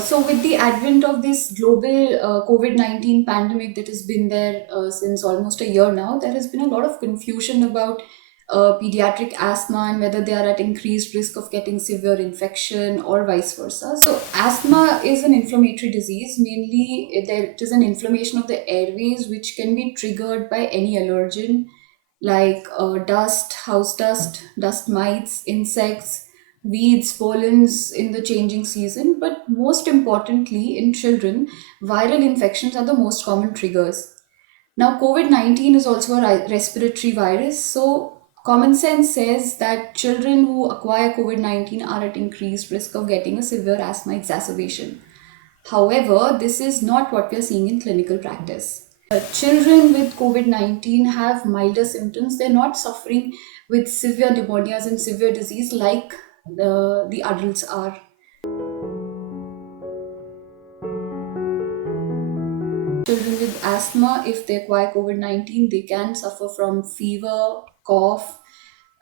So with the advent of this global COVID-19 pandemic that has been there since almost a year now, there has been a lot of confusion about pediatric asthma and whether they are at increased risk of getting severe infection or vice versa. So asthma is an inflammatory disease. Mainly, it is an inflammation of the airways which can be triggered by any allergen like dust, house dust, dust mites, insects, weeds, pollens in the changing season. But most importantly, in children, viral infections are the most common triggers. Now, COVID-19 is also a respiratory virus. So, common sense says that children who acquire COVID-19 are at increased risk of getting a severe asthma exacerbation. However, this is not what we are seeing in clinical practice. Children with COVID-19 have milder symptoms. They're not suffering with severe pneumonias and severe disease like the adults are. Children with asthma, if they acquire COVID-19, they can suffer from fever, cough,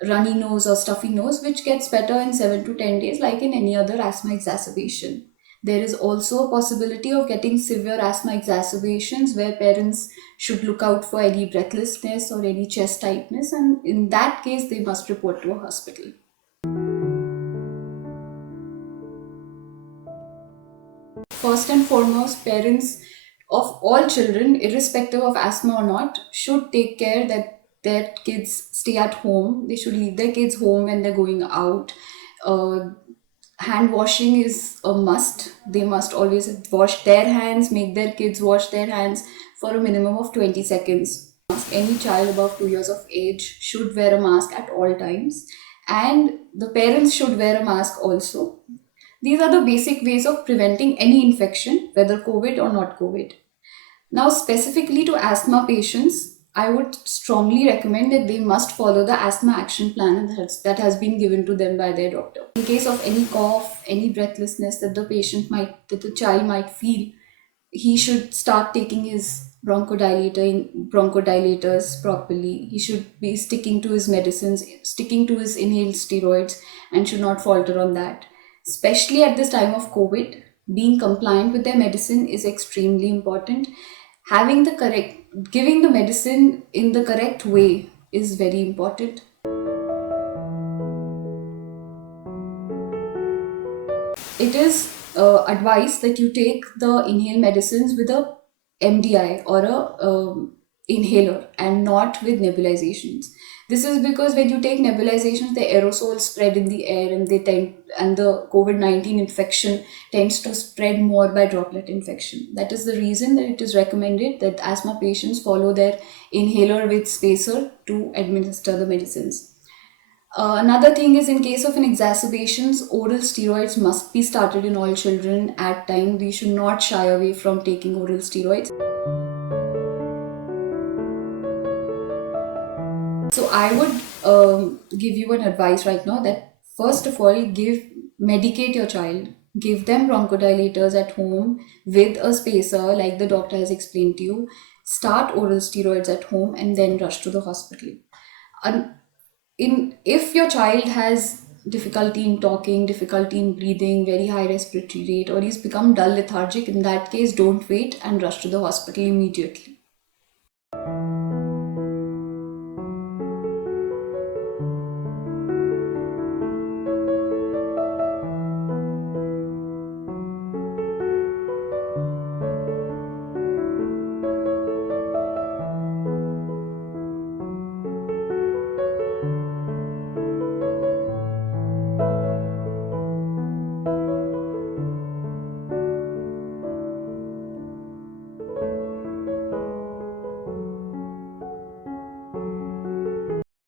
runny nose or stuffy nose, which gets better in 7 to 10 days like in any other asthma exacerbation. There is also a possibility of getting severe asthma exacerbations where parents should look out for any breathlessness or any chest tightness, and in that case they must report to a hospital. First and foremost, parents of all children, irrespective of asthma or not, should take care that their kids stay at home. They should leave their kids home when they're going out. Hand washing is a must. They must always wash their hands, make their kids wash their hands for a minimum of 20 seconds. Any child above 2 years of age should wear a mask at all times, and the parents should wear a mask also. These are the basic ways of preventing any infection, whether COVID or not COVID. Now, specifically to asthma patients, I would strongly recommend that they must follow the asthma action plan that has been given to them by their doctor. In case of any cough, any breathlessness that the child might feel, he should start taking his bronchodilators properly. He should be sticking to his medicines, sticking to his inhaled steroids, and should not falter on that. Especially at this time of COVID, being compliant with their medicine is extremely important. Giving the medicine in the correct way is very important. It is advised that you take the inhaled medicines with a MDI or a inhaler and not with nebulizations. This is because when you take nebulizations, the aerosols spread in the air and the COVID-19 infection tends to spread more by droplet infection. That is the reason that it is recommended that asthma patients follow their inhaler with spacer to administer the medicines. Another thing is, in case of an exacerbations, oral steroids must be started in all children at time. We should not shy away from taking oral steroids. So I would give you an advice right now that first of all, medicate your child. Give them bronchodilators at home with a spacer like the doctor has explained to you. Start oral steroids at home and then rush to the hospital. If your child has difficulty in talking, difficulty in breathing, very high respiratory rate, or he's become dull lethargic, in that case don't wait and rush to the hospital immediately.